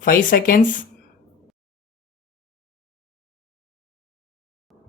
5 seconds.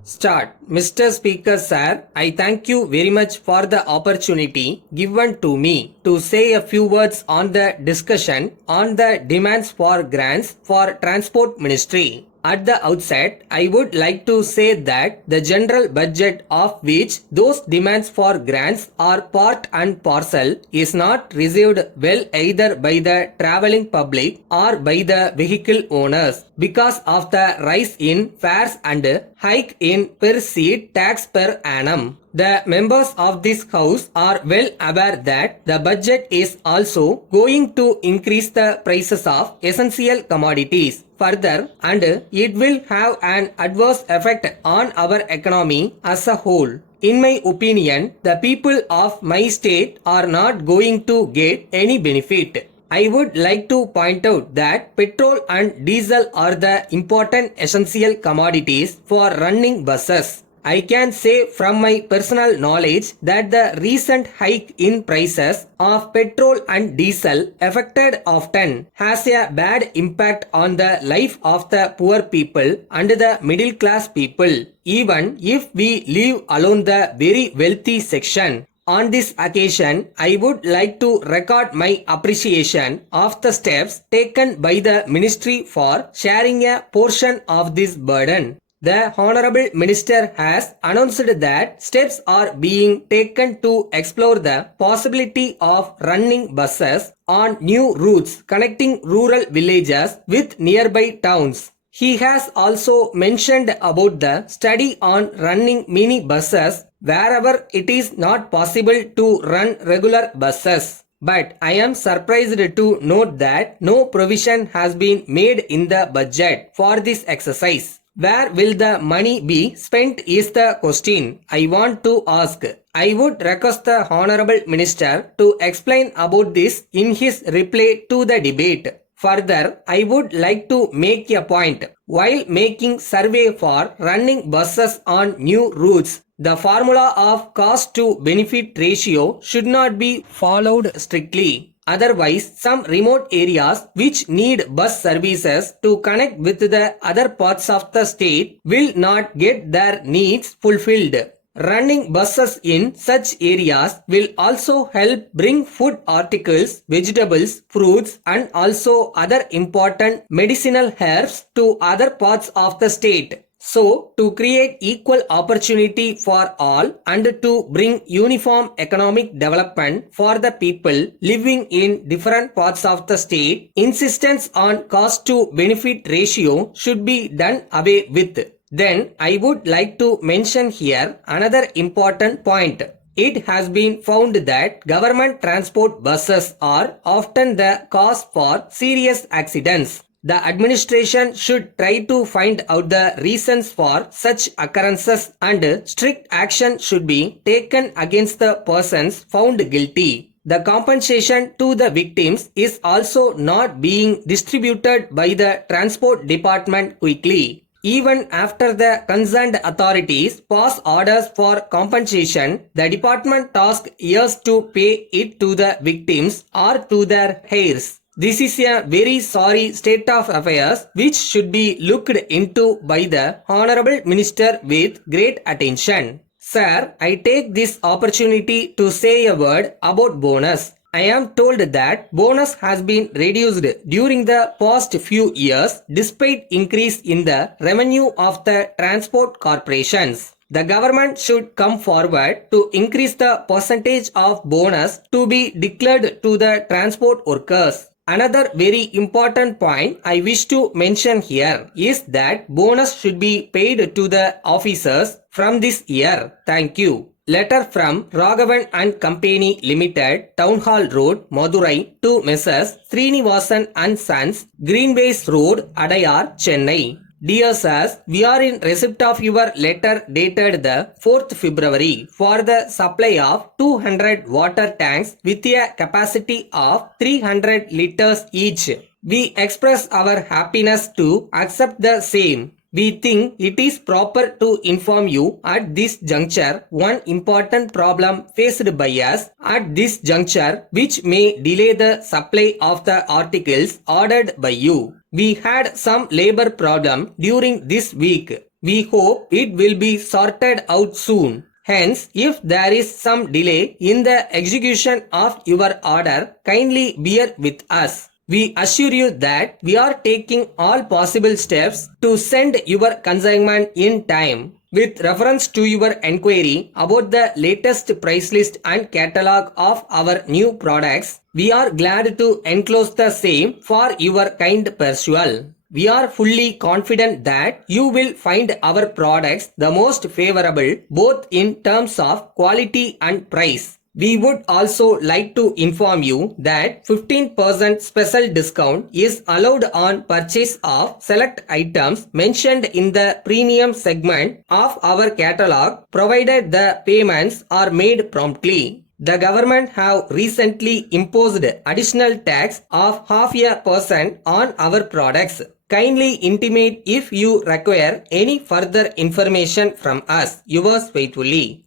Start. Mr. Speaker Sir, I thank you very much for the opportunity given to me to say a few words on the discussion on the demands for grants for Transport Ministry. At the outset, I would like to say that the general budget of which those demands for grants are part and parcel is not received well either by the travelling public or by the vehicle owners because of the rise in fares and hike in per seat tax per annum. The members of this house are well aware that the budget is also going to increase the prices of essential commodities further and it will have an adverse effect on our economy as a whole. In my opinion, the people of my state are not going to get any benefit. I would like to point out that petrol and diesel are the important essential commodities for running buses. I can say from my personal knowledge that the recent hike in prices of petrol and diesel affected often has a bad impact on the life of the poor people and the middle class people, even if we leave alone the very wealthy section. On this occasion, I would like to record my appreciation of the steps taken by the ministry for sharing a portion of this burden. The Honorable Minister has announced that steps are being taken to explore the possibility of running buses on new routes connecting rural villages with nearby towns. He has also mentioned about the study on running mini buses wherever it is not possible to run regular buses. But I am surprised to note that no provision has been made in the budget for this exercise. Where will the money be spent is the question I want to ask. I would request the Honorable Minister to explain about this in his reply to the debate. Further, I would like to make a point. While making survey for running buses on new routes, the formula of cost to benefit ratio should not be followed strictly. Otherwise, some remote areas which need bus services to connect with the other parts of the state will not get their needs fulfilled. Running buses in such areas will also help bring food articles, vegetables, fruits and also other important medicinal herbs to other parts of the state. So, to create equal opportunity for all and to bring uniform economic development for the people living in different parts of the state, insistence on cost to benefit ratio should be done away with. Then, I would like to mention here another important point. It has been found that government transport buses are often the cause for serious accidents. The administration should try to find out the reasons for such occurrences and strict action should be taken against the persons found guilty. The compensation to the victims is also not being distributed by the transport department quickly. Even after the concerned authorities pass orders for compensation, the department tasks years to pay it to the victims or to their heirs. This is a very sorry state of affairs which should be looked into by the Honorable Minister with great attention. Sir, I take this opportunity to say a word about bonus. I am told that bonus has been reduced during the past few years despite increase in the revenue of the transport corporations. The government should come forward to increase the percentage of bonus to be declared to the transport workers. Another very important point I wish to mention here is that bonus should be paid to the officers from this year. Thank you. Letter from Raghavan and Company Limited, Town Hall Road, Madurai to Messrs. Srinivasan and Sons, Greenways Road, Adayar, Chennai. Dear Sirs, we are in receipt of your letter dated the 4th February for the supply of 200 water tanks with a capacity of 300 liters each. We express our happiness to accept the same. We think it is proper to inform you at this juncture one important problem faced by us at this juncture which may delay the supply of the articles ordered by you. We had some labor problem during this week. We hope it will be sorted out soon. Hence, if there is some delay in the execution of your order, kindly bear with us. We assure you that we are taking all possible steps to send your consignment in time. With reference to your enquiry about the latest price list and catalog of our new products, we are glad to enclose the same for your kind perusal. We are fully confident that you will find our products the most favorable both in terms of quality and price. We would also like to inform you that 15% special discount is allowed on purchase of select items mentioned in the premium segment of our catalog, provided the payments are made promptly. The government have recently imposed additional tax of 0.5% on our products. Kindly intimate if you require any further information from us. Yours faithfully.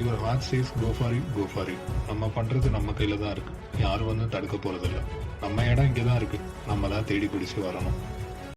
Your heart says go for it, go for it. நம்ம பண்றது நம்ம கையில தான் இருக்கு. யாரும் வந்து தடுக்க போறதில்ல. நம்ம இடம் இங்கே தான் இருக்கு. நம்ம தான் தேடி பிடிச்சு வரணும்.